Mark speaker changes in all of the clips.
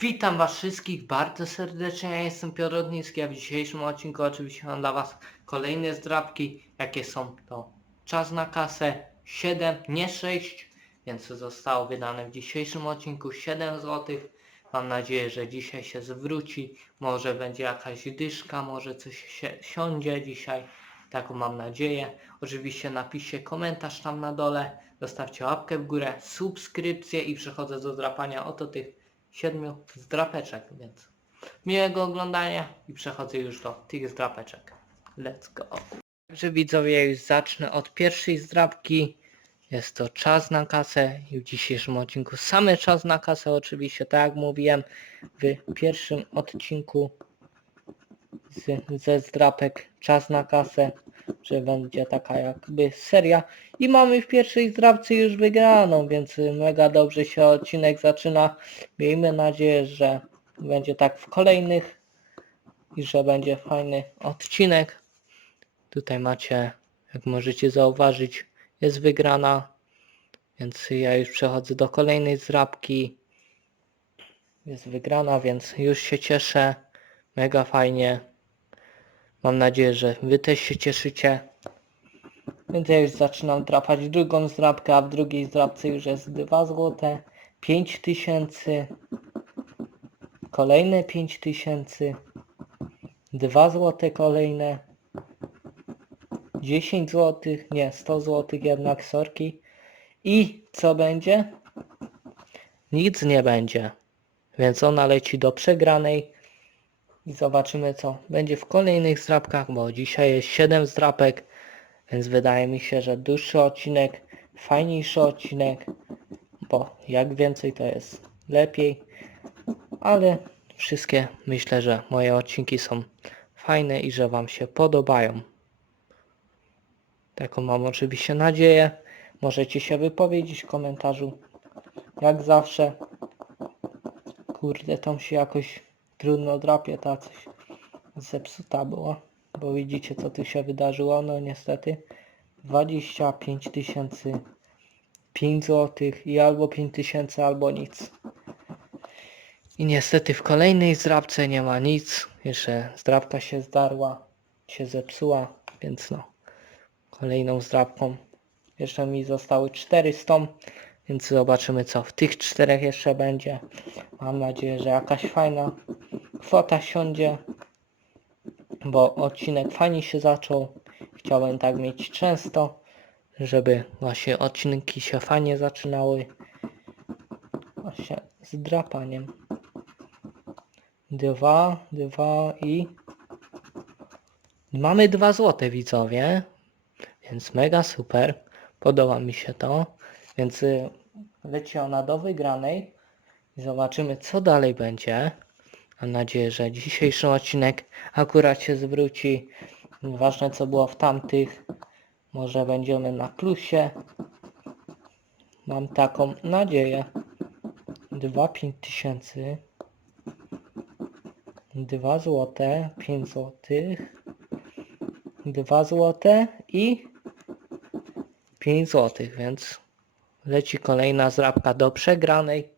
Speaker 1: Witam was wszystkich bardzo serdecznie, ja jestem Piotr Rodnicki, a w dzisiejszym odcinku oczywiście mam dla was kolejne zdrabki, jakie są to? Czas na kasę 7, nie 6, więc zostało wydane w dzisiejszym odcinku 7 zł. Mam nadzieję, że dzisiaj się zwróci, może będzie jakaś dyszka, może coś się siądzie dzisiaj, taką mam nadzieję. Oczywiście napiszcie komentarz tam na dole, zostawcie łapkę w górę, subskrypcję i przechodzę do drapania oto tych siedmiu zdrapeczek, więc miłego oglądania i przechodzę już do tych zdrapeczek. Let's go. Także widzowie, już zacznę od pierwszej zdrapki. Jest to czas na kasę i w dzisiejszym odcinku same czas na kasę oczywiście, tak jak mówiłem w pierwszym odcinku z, ze zdrapek czas na kasę, że będzie taka jakby seria i mamy w pierwszej zdrapce już wygraną, więc mega dobrze się odcinek zaczyna. Miejmy nadzieję, że będzie tak w kolejnych i że będzie fajny odcinek. Tutaj macie, jak możecie zauważyć, jest wygrana, więc ja już przechodzę do kolejnej zdrapki. Jest wygrana, więc już się cieszę. Mega fajnie. Mam nadzieję, że wy też się cieszycie. Więc ja już zaczynam drapać drugą zdrapkę, a w drugiej zdrapce już jest 2 złote, 5000, kolejne 5000, 2 złote kolejne, 10 złotych, nie 100 złotych jednak sorki. I co będzie? Nic nie będzie. Więc ona leci do przegranej i zobaczymy co będzie w kolejnych zdrapkach, bo dzisiaj jest 7 zdrapek, więc wydaje mi się, że dłuższy odcinek, fajniejszy odcinek, bo jak więcej to jest lepiej, ale wszystkie myślę, że moje odcinki są fajne i że Wam się podobają. Taką mam oczywiście nadzieję. Możecie się wypowiedzieć w komentarzu. Jak zawsze. Kurde, tam się jakoś trudno drapie, ta coś zepsuta była. Bo widzicie co tu się wydarzyło, no niestety. 25 tysięcy 5 złotych i albo 5 tysięcy, albo nic. I niestety w kolejnej zdrabce nie ma nic. Jeszcze zdrabka się zdarła, się zepsuła, więc no. Kolejną zdrabką. Jeszcze mi zostały 400, więc zobaczymy co w tych czterech jeszcze będzie. Mam nadzieję, że jakaś fajna kwota siądzie, bo odcinek fajnie się zaczął. Chciałem tak mieć często, żeby właśnie odcinki się fajnie zaczynały. Właśnie z drapaniem. Dwa, dwa i... Mamy dwa złote widzowie, więc mega super. Podoba mi się to. Więc y, leci ona do wygranej. Zobaczymy co dalej będzie. Mam nadzieję, że dzisiejszy odcinek akurat się zwróci. Ważne co było w tamtych. Może będziemy na plusie. Mam taką nadzieję. 2-5 tysięcy. 2 złote, 5 złotych. 2 złote i 5 złotych, więc leci kolejna zdrabka do przegranej.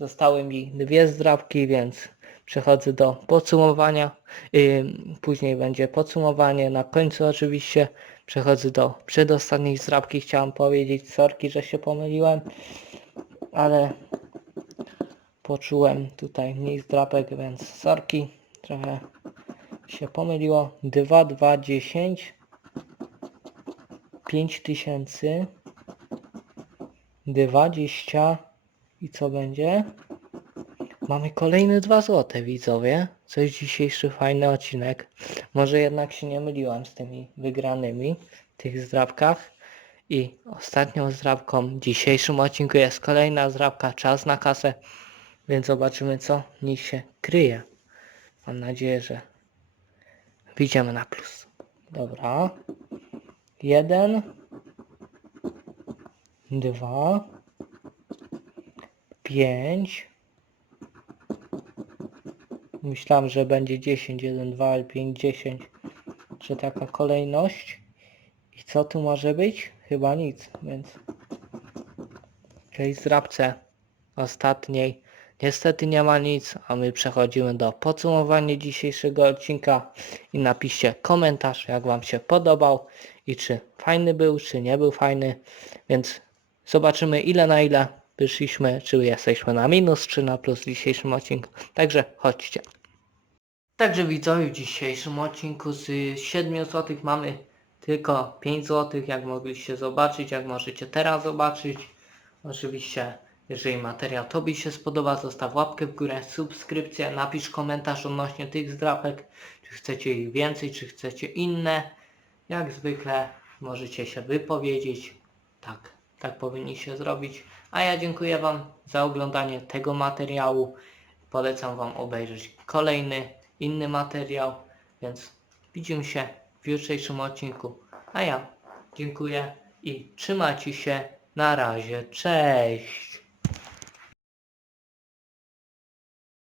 Speaker 1: Zostały mi dwie zdrabki, więc przechodzę do podsumowania. Ym, później będzie podsumowanie. Na końcu oczywiście przechodzę do przedostatniej zdrabki. Chciałem powiedzieć sorki, że się pomyliłem, ale poczułem tutaj mniej zdrabek, więc sorki. Trochę się pomyliło. 2, 2, 10. 5000 20 i co będzie? Mamy kolejne 2 złote widzowie. Coś dzisiejszy fajny odcinek. Może jednak się nie myliłam z tymi wygranymi tych zdrabkach. I ostatnią zdrabką w dzisiejszym odcinku jest kolejna zdrabka, czas na kasę. Więc zobaczymy co w się kryje. Mam nadzieję, że wyjdziemy na plus. Dobra. Jeden. Dwa. Pięć. Myślałem, że będzie 10, 1, 2, ale 5, 10. Czy taka kolejność? I co tu może być? Chyba nic, więc... Tej zrabce ostatniej niestety nie ma nic, a my przechodzimy do podsumowania dzisiejszego odcinka i napiszcie komentarz, jak Wam się podobał i czy fajny był, czy nie był fajny, więc zobaczymy ile na ile wyszliśmy, czy jesteśmy na minus, czy na plus w dzisiejszym odcinku. Także chodźcie. Także widzowie w dzisiejszym odcinku z 7 zł mamy tylko 5 zł, jak mogliście zobaczyć, jak możecie teraz zobaczyć. Oczywiście, jeżeli materiał Tobie się spodoba, zostaw łapkę w górę, subskrypcję, napisz komentarz odnośnie tych zdrapek, czy chcecie ich więcej, czy chcecie inne. Jak zwykle możecie się wypowiedzieć. Tak, tak powinniście zrobić. A ja dziękuję Wam za oglądanie tego materiału. Polecam Wam obejrzeć kolejny, inny materiał, więc widzimy się w jutrzejszym odcinku. A ja dziękuję i trzymajcie się. Na razie, cześć!